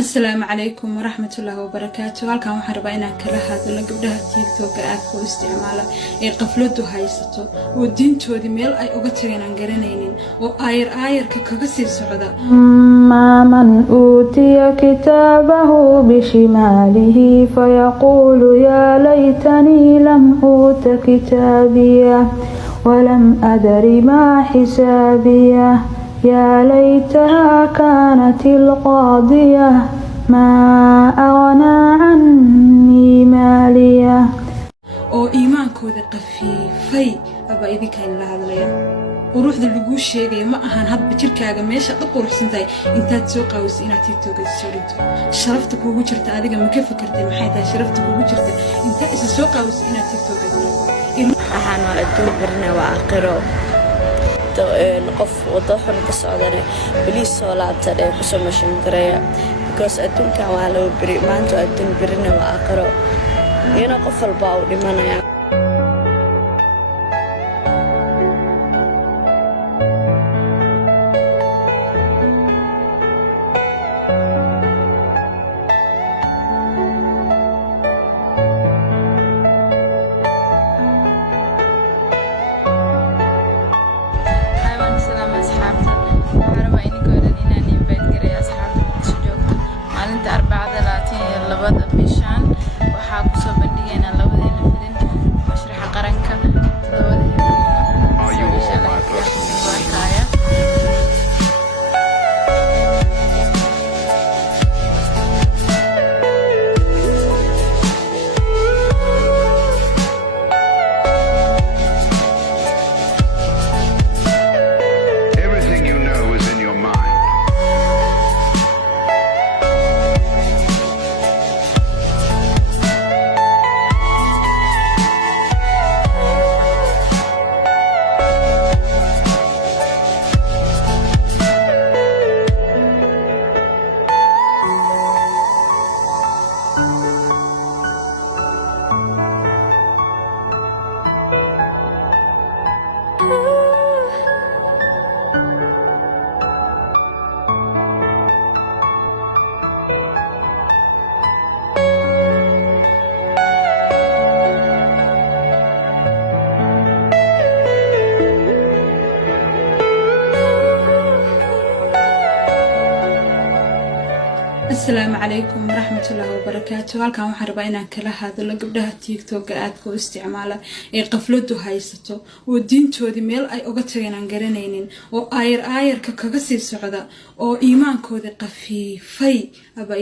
السلام عليكم ورحمة الله وبركاته. halkan waxaan rabaa inaan kala hadlo gabdhaha TikTok aad ku isticmaala ee qafladu haysato oo diintoodii meel ay uga tageen aan garanaynin oo ayarka kaga sii socda man utiya kitabahu bishimalihi fayaqulu ya laytani lam uta kitabiya walam adri ma hisabiya يا ليتها كانت القاضية ما أغنى عني مالية oo iimaankooda qafiifay aba idinka in la hadlaya quruxda lagu sheegay ma ahan hadba jirkaaga meesha aad quruxsantahay intaad soo qaawis inaad TikTok soo dhigto sharafta kuugu jirta adiga ma ka fikirtay maxay tahay sharafta kuugu jirta intaad is soo qaawis inaad TikTok soo dhigto waxaan waa adduun barna waa aakhiro qof wada xun ka socdane baliis soo laabta ee ku soo mashin gareeya because adduunka waa loo bari maanta adduun barina waa aakhiro ina qof walba uu dhimanaya waxaa ku soo bandhigeena labadeena filin mashruuca qaranka السلام عليكم ورحمة الله وبركاته. halkan waxaan rabaa inaan kala hadlo gabdhaha TikTok aad ku isticmaala ee qafladu haysato oo diintoodii meel ay uga tageen aan garanaynin oo ayarka kaga sii socda oo iimaankooda qafiifay aba